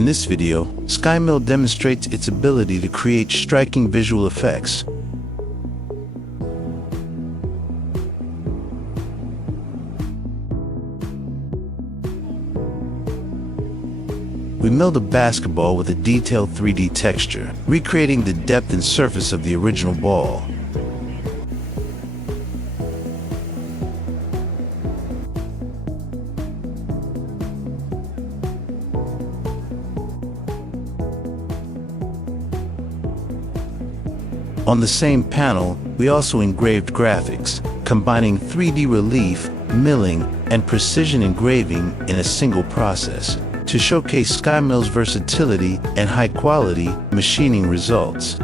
In this video, SkyMill demonstrates its ability to create striking visual effects. We milled a basketball with a detailed 3D texture, recreating the depth and surface of the original ball. On the same panel, we also engraved graphics, combining 3D relief, milling, and precision engraving in a single process, to showcase SkyMill's versatility and high-quality machining results.